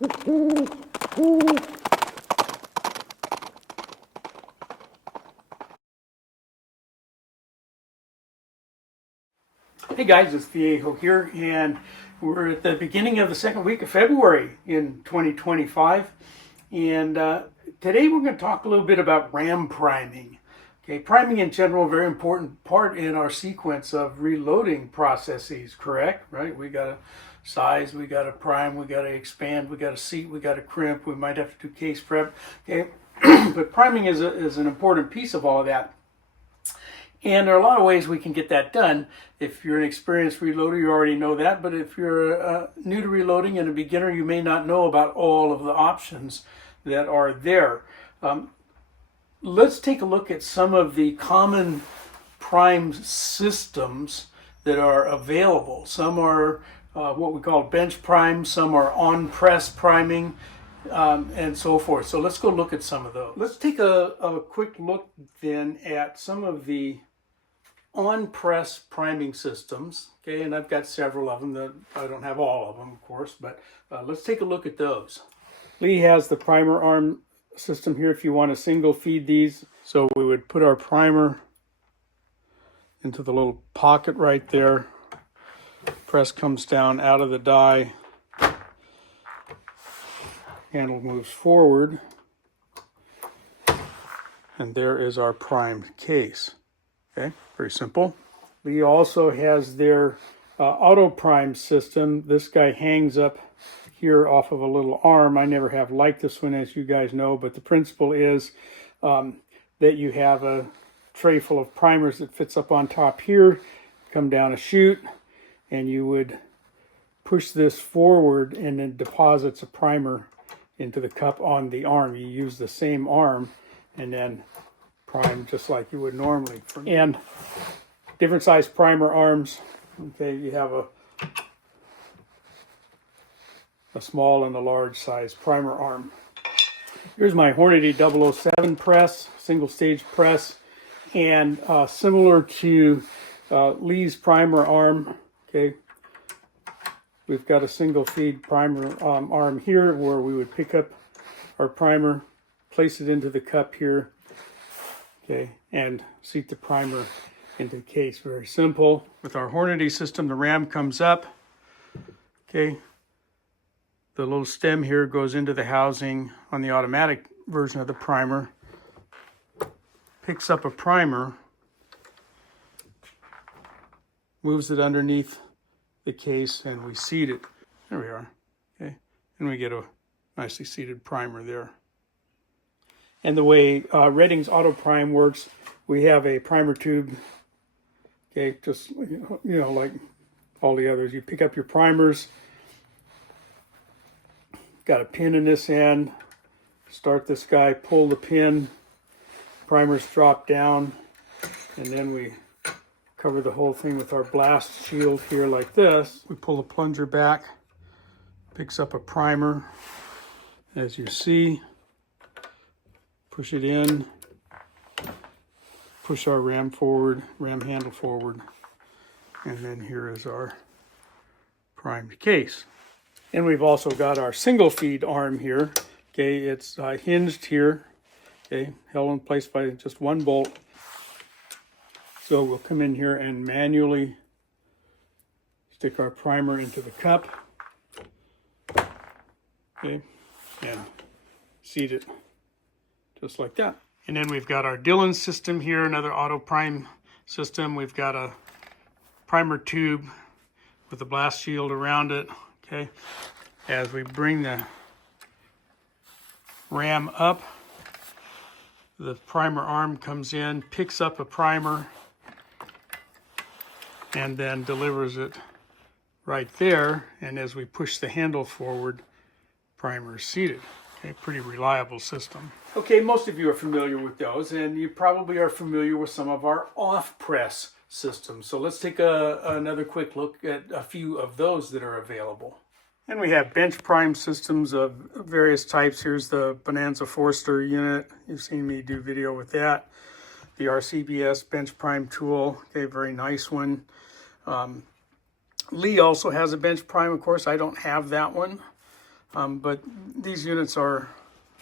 Hey guys, it's Viejo here, and we're at the beginning of the second week of February in 2025. And today we're going to talk a little bit about RAM priming. Okay, priming in general, a very important part in our sequence of reloading processes, correct? Right? We got to size, we got to prime, we got to expand, we got to seat, we got to crimp, we might have to do case prep. Okay, but priming is an important piece of all of that. And there are a lot of ways we can get that done. If you're an experienced reloader, you already know that. But if you're new to reloading and a beginner, you may not know about all of the options that are there. Let's take a look at some of the common prime systems that are available. Some are what we call bench prime, some are on-press priming, and so forth. So let's go look at some of those. Let's take a quick look then at some of the on-press priming systems. Okay, and I've got several of them. That I don't have all of them, of course, but let's take a look at those. Lee has the primer arm system here if you want to single feed these. So we would put our primer into the little pocket right there. Press comes down out of the die. Handle moves forward. And there is our primed case. Okay, very simple. Lee also has their auto prime system. This guy hangs up here off of a little arm. I never have liked this one, as you guys know, but the principle is that you have a tray full of primers that fits up on top here, come down a chute, and you would push this forward and it deposits a primer into the cup on the arm. You use the same arm and then prime just like you would normally. And different size primer arms. Okay, you have a small and a large size primer arm. Here's my Hornady 007 press, single stage press, and similar to Lee's primer arm. Okay, we've got a single feed primer arm here where we would pick up our primer, place it into the cup here. Okay, and seat the primer into the case. Very simple. With our Hornady system, the RAM comes up. Okay, the little stem here goes into the housing on the automatic version of the primer. Picks up a primer, moves it underneath the case, and we seat it. There we are. Okay, and we get a nicely seated primer there. And the way Redding's Auto Prime works, we have a primer tube, okay, just, you know, like all the others. You pick up your primers, got a pin in this end, start this guy, pull the pin, primers drop down, and then we cover the whole thing with our blast shield here like this. We pull the plunger back, picks up a primer, as you see. Push it in, push our RAM forward, RAM handle forward, and then here is our primed case. And we've also got our single feed arm here. Okay, it's hinged here, okay, held in place by just one bolt. So we'll come in here and manually stick our primer into the cup, okay, and seat it just like that. And then we've got our Dillon system here, another auto prime system. We've got a primer tube with a blast shield around it. Okay, as we bring the RAM up, the primer arm comes in, picks up a primer, and then delivers it right there. And as we push the handle forward, primer is seated. Okay, pretty reliable system. Okay, most of you are familiar with those, and you probably are familiar with some of our off-press systems. So let's take another quick look at a few of those that are available. And we have bench prime systems of various types. Here's the Bonanza Forster unit. You've seen me do video with that. The RCBS bench prime tool, okay, very nice one. Lee also has a bench prime, of course. I don't have that one. But these units are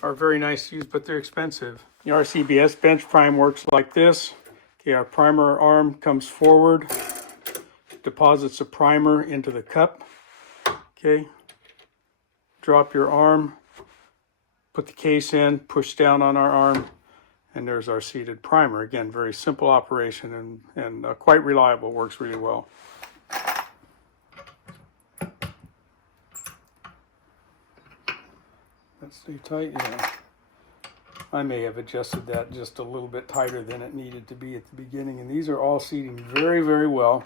very nice to use, but they're expensive. The RCBS bench prime works like this. Okay, our primer arm comes forward, deposits a primer into the cup. Okay, drop your arm, put the case in, push down on our arm, and there's our seated primer. Again, very simple operation and quite reliable, works really well. Let's stay tight, yeah. I may have adjusted that just a little bit tighter than it needed to be at the beginning, and these are all seating very, very well.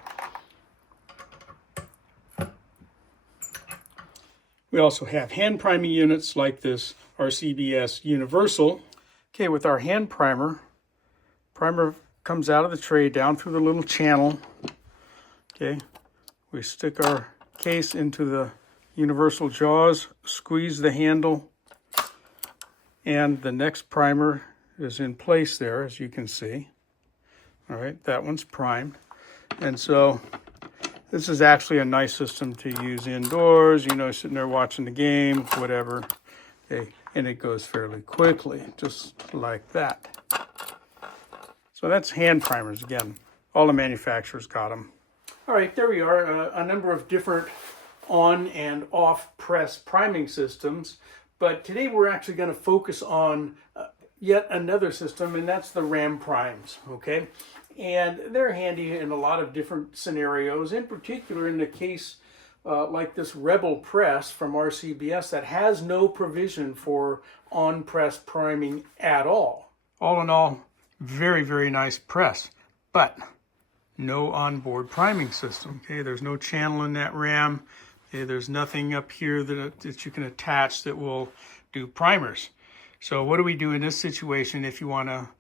We also have hand priming units like this RCBS Universal. Okay, with our hand primer comes out of the tray down through the little channel. Okay, we stick our case into the universal jaws, squeeze the handle, and the next primer is in place there, as you can see. All right, that one's primed. And so this is actually a nice system to use indoors, you know, sitting there watching the game, whatever. Okay, and it goes fairly quickly, just like that. So that's hand primers again. All the manufacturers got them. All right, there we are, a number of different on and off press priming systems. But today we're actually going to focus on yet another system, and that's the RAM primes, okay? And they're handy in a lot of different scenarios, in particular in the case like this Rebel press from RCBS that has no provision for on-press priming at all. All in all, very, very nice press, but no onboard priming system, okay? There's no channel in that RAM. Okay, there's nothing up here that you can attach that will do primers. So what do we do in this situation if you want to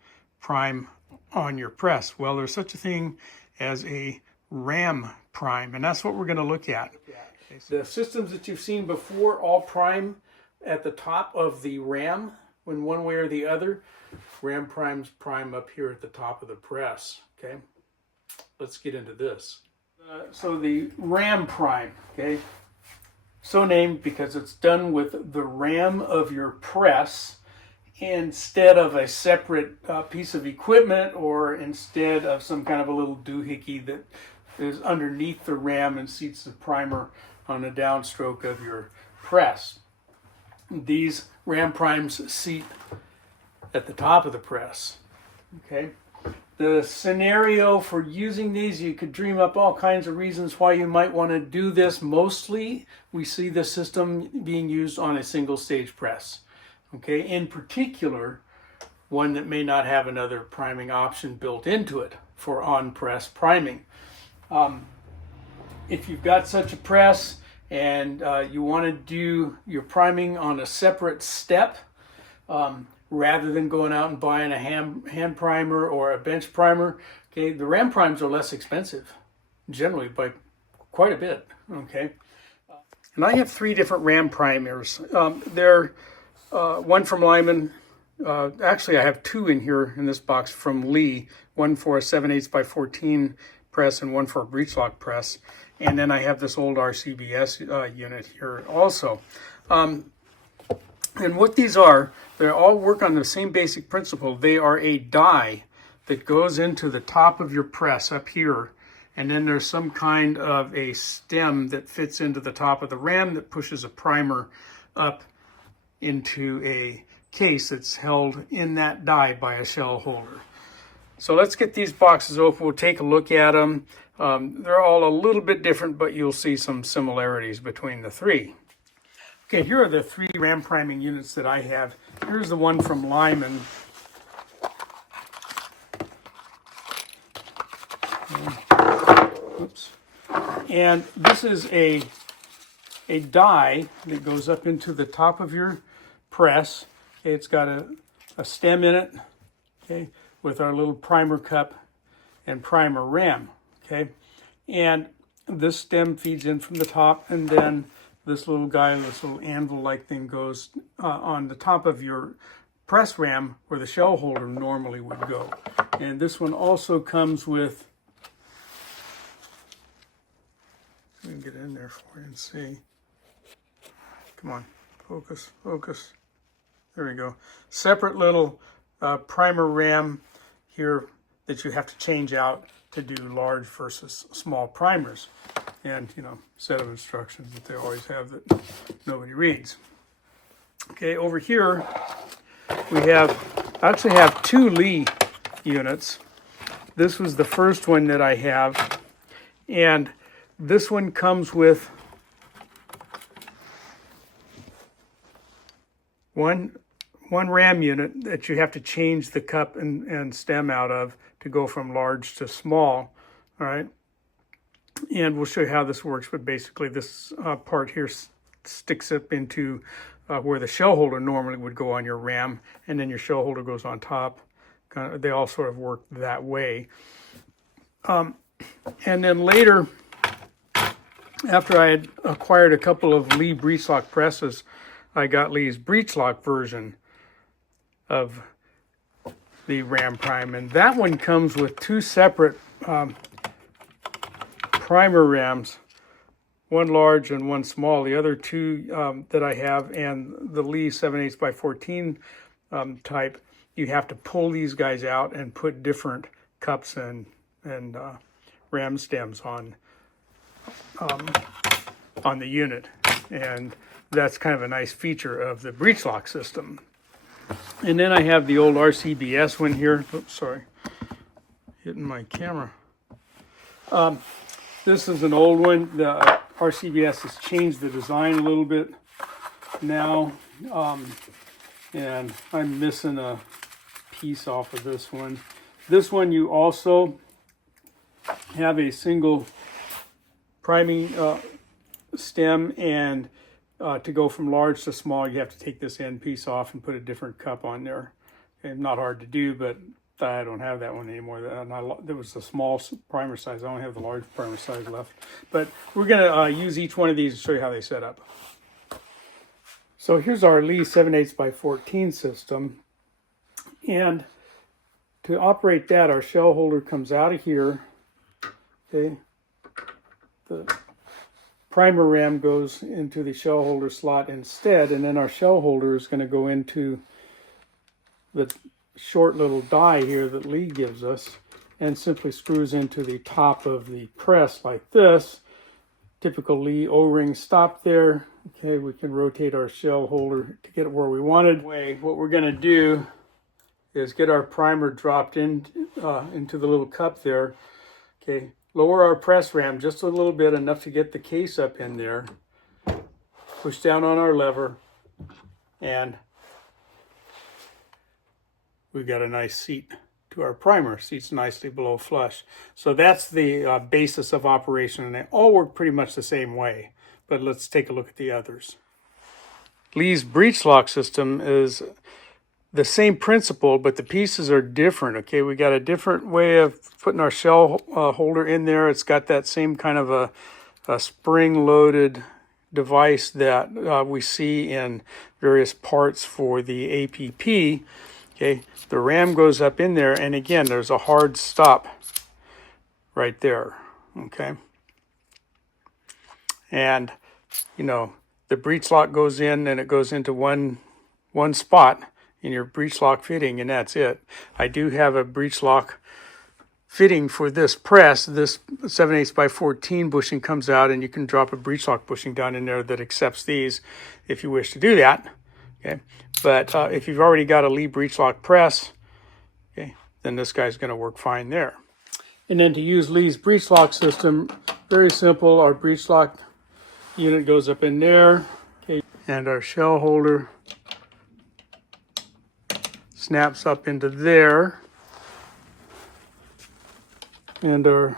prime on your press? Well, there's such a thing as a RAM prime, and that's what we're going to look at. The systems that you've seen before all prime at the top of the RAM in one way or the other. RAM primes prime up here at the top of the press, okay? Let's get into this. So the RAM prime, okay? So named because it's done with the RAM of your press instead of a separate piece of equipment, or instead of some kind of a little doohickey that is underneath the RAM and seats the primer on the downstroke of your press. These RAM primes seat at the top of the press, okay? The scenario for using these, you could dream up all kinds of reasons why you might want to do this. Mostly, we see the system being used on a single stage press. Okay, in particular, one that may not have another priming option built into it for on-press priming. If you've got such a press and you want to do your priming on a separate step, rather than going out and buying a hand primer or a bench primer, okay, the RAM primes are less expensive, generally by quite a bit, okay? And I have 3 different RAM primers. They're one from Lyman. Actually, I have 2 in here in this box from Lee, one for a 7/8 by 14 press and one for a breech lock press. And then I have this old RCBS unit here also. And what these are, they all work on the same basic principle. They are a die that goes into the top of your press up here, and then there's some kind of a stem that fits into the top of the RAM that pushes a primer up into a case that's held in that die by a shell holder. So let's get these boxes open. We'll take a look at them. They're all a little bit different, but you'll see some similarities between the 3. Okay, here are the 3 RAM priming units that I have. Here's the one from Lyman. Oops. And this is a die that goes up into the top of your press. Okay, it's got a stem in it, okay, with our little primer cup and primer RAM, okay? And this stem feeds in from the top, and then this little guy, this little anvil-like thing goes on the top of your press RAM where the shell holder normally would go. And this one also comes with, we can get in there for you and see. Come on, focus. There we go. Separate little primer ram here that you have to change out to do large versus small primers. And, you know, set of instructions that they always have that nobody reads. Okay, over here I actually have 2 Lee units. This was the first one that I have, and this one comes with one ram unit that you have to change the cup and stem out of to go from large to small. All right, and we'll show you how this works, but basically this part here sticks up into where the shell holder normally would go on your ram, and then your shell holder goes on top. They all sort of work that way. And then later, after I had acquired a couple of Lee breech lock presses, I got Lee's breech lock version of the ram prime, and that one comes with 2 separate primer rams, one large and one small. The other 2 that I have, and the Lee 7/8 by 14 type, you have to pull these guys out and put different cups and ram stems on the unit, and that's kind of a nice feature of the breech lock system. And then I have the old RCBS one here. Oops, sorry, hitting my camera. This is an old one. The RCBS has changed the design a little bit now, and I'm missing a piece off of this one. This one you also have a single priming stem, and to go from large to small, you have to take this end piece off and put a different cup on there. Okay, not hard to do, but I don't have that one anymore. There was a small primer size. I only have the large primer size left. But we're going to use each one of these to show you how they set up. So here's our Lee 7/8 by 14 system. And to operate that, our shell holder comes out of here. Okay. The primer ram goes into the shell holder slot instead, and then our shell holder is going to go into the short little die here that Lee gives us, and simply screws into the top of the press like this. Typical Lee O-ring stop there. Okay, we can rotate our shell holder to get it where we wanted. What we're going to do is get our primer dropped in into the little cup there. Okay, lower our press ram just a little bit, enough to get the case up in there. Push down on our lever, and we've got a nice seat to our primer. Seats nicely below flush. So that's the basis of operation, and they all work pretty much the same way. But let's take a look at the others. Lee's breech lock system is the same principle, but the pieces are different. Okay, we got a different way of putting our shell holder in there. It's got that same kind of a spring-loaded device that we see in various parts for the APP. Okay, the ram goes up in there, and again, there's a hard stop right there. Okay, and you know, the breech lock goes in, and it goes into one spot in your breech lock fitting, and that's it. I do have a breech lock fitting for this press. This 7/8 by 14 bushing comes out, and you can drop a breech lock bushing down in there that accepts these if you wish to do that. Okay, but if you've already got a Lee breech lock press, okay, then this guy's going to work fine there. And then to use Lee's breech lock system, very simple. Our breech lock unit goes up in there, okay, and our shell holder snaps up into there, and our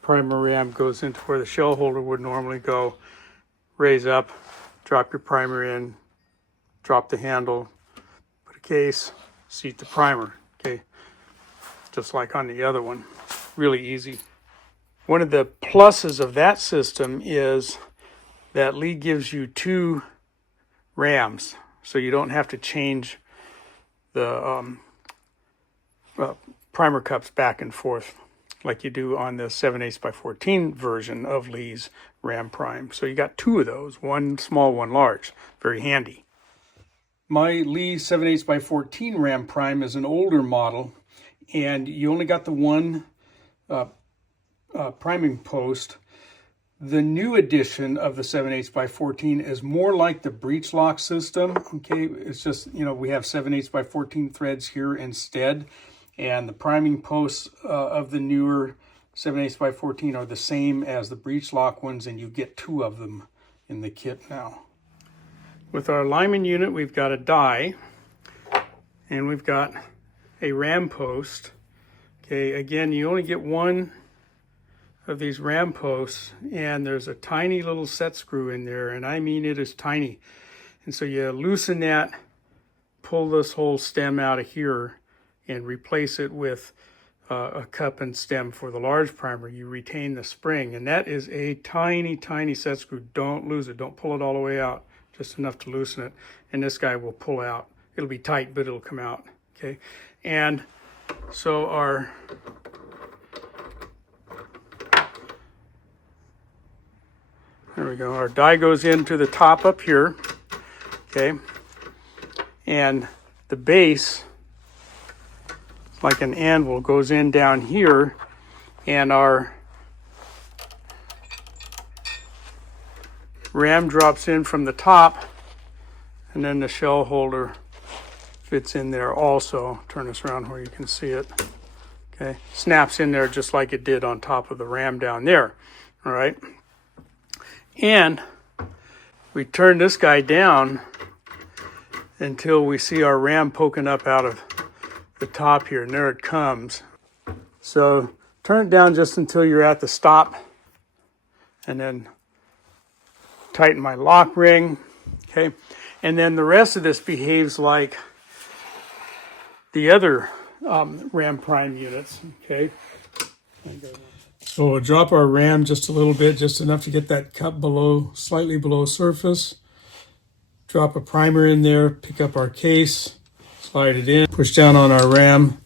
primer ram goes into where the shell holder would normally go. Raise up, drop your primer in, drop the handle, put a case, seat the primer. Okay, just like on the other one. Really easy. One of the pluses of that system is that Lee gives you 2 rams, so you don't have to change the primer cups back and forth. like you do on the 7/8 by 14 version of Lee's Ram Prime. So you got two of those, one small, one large. Very handy. My Lee 7/8 by 14 Ram Prime is an older model, and you only got the one priming post. The new edition of the 7/8 by 14 is more like the breech lock system. Okay, it's just, you know, we have 7/8 by 14 threads here instead, and the priming posts of the newer 7/8 by 14 are the same as the breech lock ones, and you get two of them in the kit now. With our Lyman unit, we've got a die, and we've got a ram post. Okay, again, you only get one of these ram posts, and there's a tiny little set screw in there, and I mean it is tiny. And so you loosen that, pull this whole stem out of here, and replace it with a cup and stem for the large primer. You retain the spring, and that is a tiny, tiny set screw. Don't lose it. Don't pull it all the way out. Just enough to loosen it, and this guy will pull out. It'll be tight, but it'll come out. Okay, and so there we go. Our die goes into the top up here. Okay, and the base, like an anvil, goes in down here, and our ram drops in from the top, and then the shell holder fits in there also. Turn this around where you can see it. Okay, snaps in there just like it did on top of the ram down there. All right, and we turn this guy down until we see our ram poking up out of the top here, and there it comes. So turn it down just until you're at the stop, and then tighten my lock ring. Okay, and then the rest of this behaves like the other Ram Prime units. Okay, so we'll drop our ram just a little bit, just enough to get that cup below, slightly below surface. Drop a primer in there, pick up our case, slide it in, push down on our ram,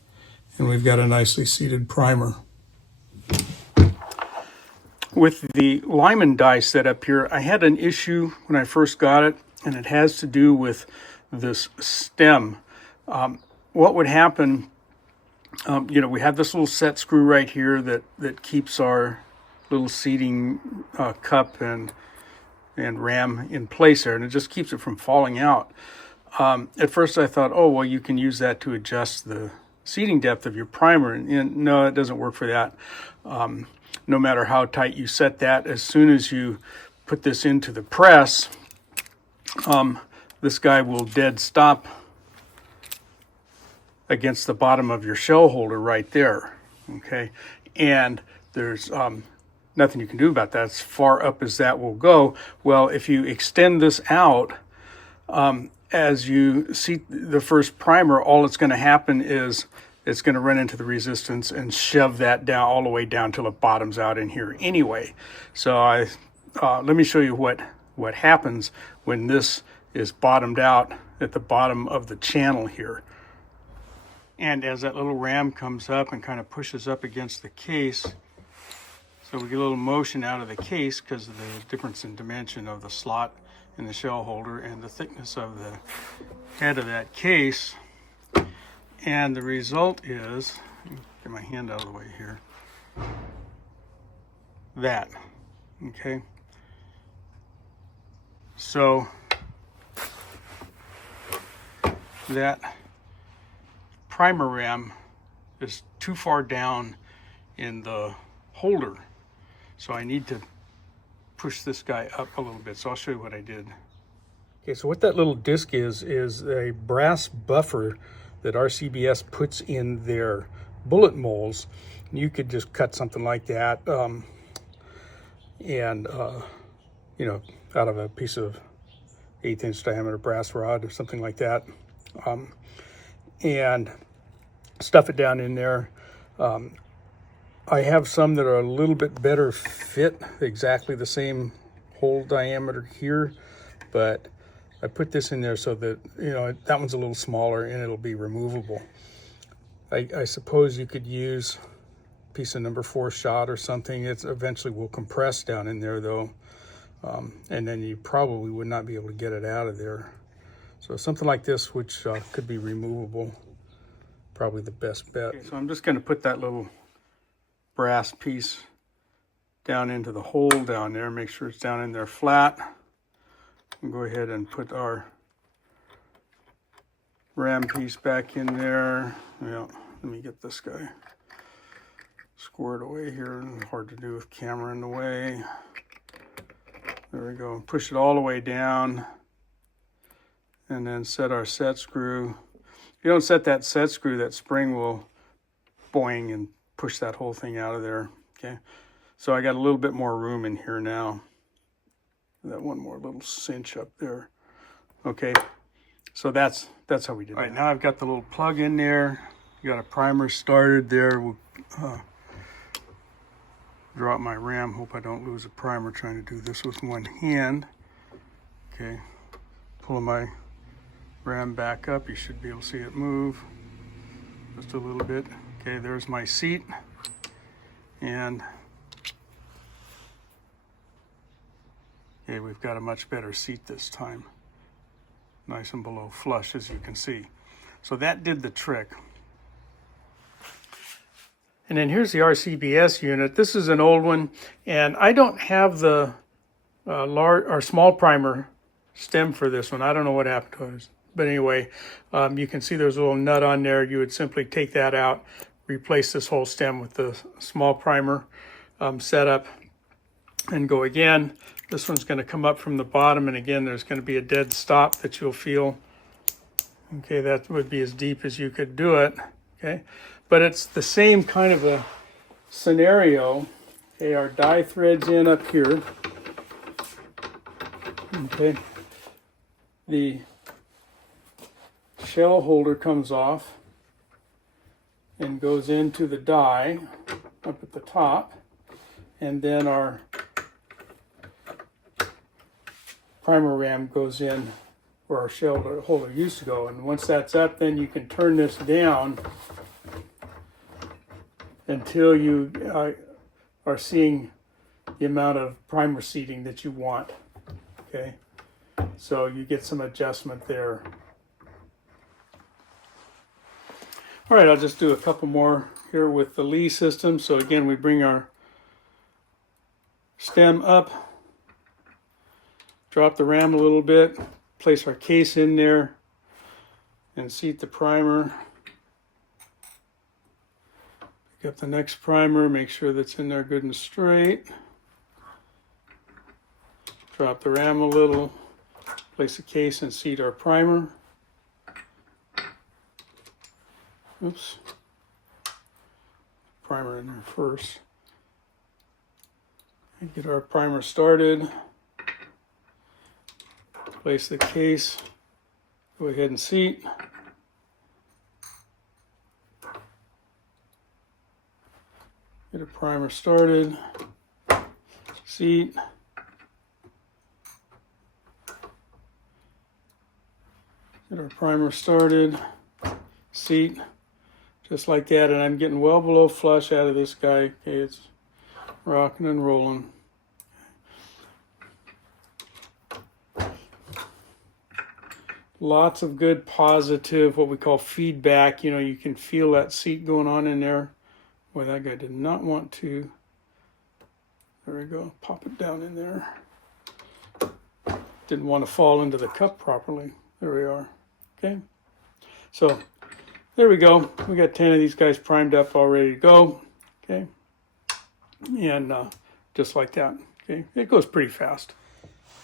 and we've got a nicely seated primer. With the Lyman die set up here, I had an issue when I first got it, and it has to do with this stem. What would happen, you know, we have this little set screw right here that keeps our little seating cup and ram in place there, and it just keeps it from falling out. At first I thought, oh, well, you can use that to adjust the seating depth of your primer, and no, it doesn't work for that. No matter how tight you set that, as soon as you put this into the press, this guy will dead stop against the bottom of your shell holder right there. Okay, and there's nothing you can do about that. As far up as that will go. Well, if you extend this out, as you see the first primer, all that's going to happen is it's going to run into the resistance and shove that down all the way down till it bottoms out in here anyway. So let me show you what happens when this is bottomed out at the bottom of the channel here. And as that little ram comes up and kind of pushes up against the case, so we get a little motion out of the case because of the difference in dimension of the slot in the shell holder and the thickness of the head of that case. And the result is, get my hand out of the way here, that, okay? So that primer ram is too far down in the holder, so I need to push this guy up a little bit. So I'll show you what I did. Okay, so what that little disc is a brass buffer that RCBS puts in their bullet molds. You could just cut something like that you know, out of a piece of 1/8 inch diameter brass rod or something like that, and stuff it down in there. I have some that are a little bit better fit, exactly the same hole diameter here, but I put this in there so that, you know, that one's a little smaller and it'll be removable. I suppose you could use piece of number 4 shot or something. It's eventually will compress down in there though. And then you probably would not be able to get it out of there. So something like this, which could be removable, probably the best bet. Okay, so I'm just going to put that little brass piece down into the hole down there. Make sure it's down in there flat. And go ahead and put our ram piece back in there. Yeah, let me get this guy squared away here. Hard to do with camera in the way. There we go. Push it all the way down. And then set our set screw. If you don't set that set screw, that spring will boing and push that whole thing out of there. Okay. So I got a little bit more room in here now. That one more little cinch up there. Okay. So that's how we did it. All right, now I've got the little plug in there. You got a primer started there. We'll drop my ram. Hope I don't lose a primer trying to do this with one hand. Okay. Pulling my ram back up. You should be able to see it move just a little bit. Okay, there's my seat. And okay, we've got a much better seat this time. Nice and below flush, as you can see. So that did the trick. And then here's the RCBS unit. This is an old one, and I don't have the large or small primer stem for this one. I don't know what happened to it. But anyway, you can see there's a little nut on there. You would simply take that out, replace this whole stem with the small primer setup, and go again. This one's going to come up from the bottom, and again, there's going to be a dead stop that you'll feel. Okay, that would be as deep as you could do it. Okay, but it's the same kind of a scenario. Okay, our die thread's in up here. Okay, the shell holder comes off and goes into the die up at the top, and then our primer ram goes in where our shell holder used to go. And once that's up, then you can turn this down until you are seeing the amount of primer seating that you want. Okay, so you get some adjustment there. All right, I'll just do a couple more here with the Lee system. So again, we bring our stem up, drop the ram a little bit, place our case in there, and seat the primer. Pick up the next primer, make sure that's in there good and straight. Drop the ram a little, place the case and seat our primer. Oops. Primer in there first. And get our primer started. Place the case. Go ahead and seat. Get a primer started. Seat. Get our primer started. Seat. Just like that, and I'm getting well below flush out of this guy. Okay, it's rocking and rolling. Lots of good positive, what we call feedback. You know, you can feel that seat going on in there. Boy, that guy did not want to. There we go, pop it down in there. Didn't want to fall into the cup properly. There we are. Okay, so there we go. We got 10 of these guys primed up, all ready to go. Okay, and just like that. Okay, it goes pretty fast.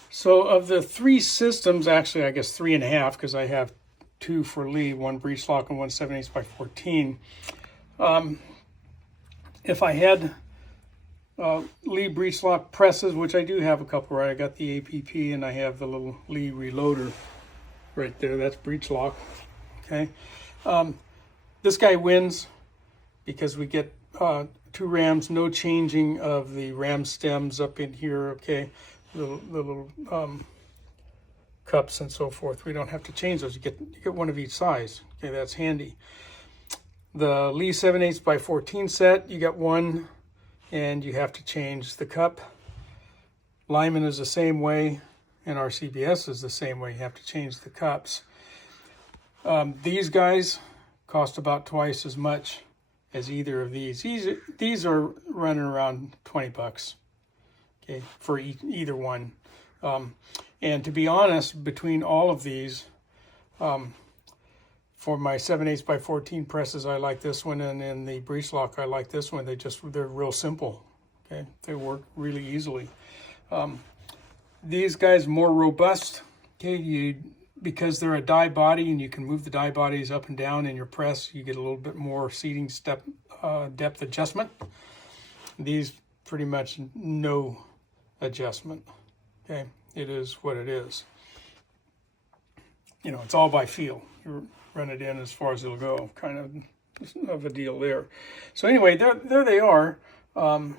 So of the 3 systems, actually I guess 3.5, because I have 2 for Lee, one breech lock and one 7/8 by 14. If I had Lee breech lock presses, which I do have a couple, right? I got the APP and I have the little Lee reloader right there. That's breech lock. Okay. This guy wins because we get 2 rams, no changing of the ram stems up in here, okay? Little cups and so forth. We don't have to change those. You get one of each size. Okay, that's handy. The Lee 7/8 by 14 set, you got one, and you have to change the cup. Lyman is the same way, and our CBS is the same way. You have to change the cups. These guys cost about twice as much as either of these. These are running around 20 bucks, okay, for either one. And to be honest, between all of these, for my 7/8 by 14 presses, I like this one, and in the breech lock, I like this one. They're real simple. Okay, they work really easily. These guys more robust. Okay, because they're a die body and you can move the die bodies up and down in your press, you get a little bit more seating depth adjustment. These pretty much no adjustment. Okay, it is what it is. You know, it's all by feel. You run it in as far as it'll go, kind of a deal there. So anyway, there they are. Let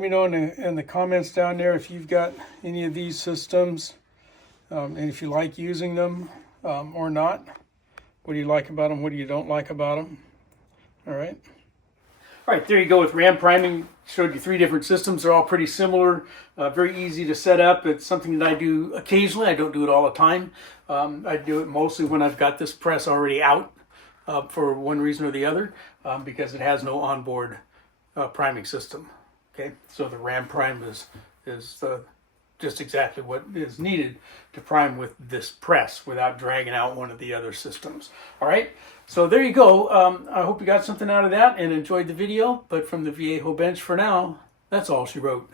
me know in the comments down there if you've got any of these systems, and if you like using them or not. What do you like about them? What do you don't like about them? All right. All right, there you go with ram priming. Showed you 3 different systems. They're all pretty similar, very easy to set up. It's something that I do occasionally. I don't do it all the time. I do it mostly when I've got this press already out for one reason or the other, because it has no onboard priming system. Okay, so the ram prime is just exactly what is needed to prime with this press without dragging out one of the other systems. All right, so there you go. I hope you got something out of that and enjoyed the video. But from the Viejo bench for now, that's all she wrote.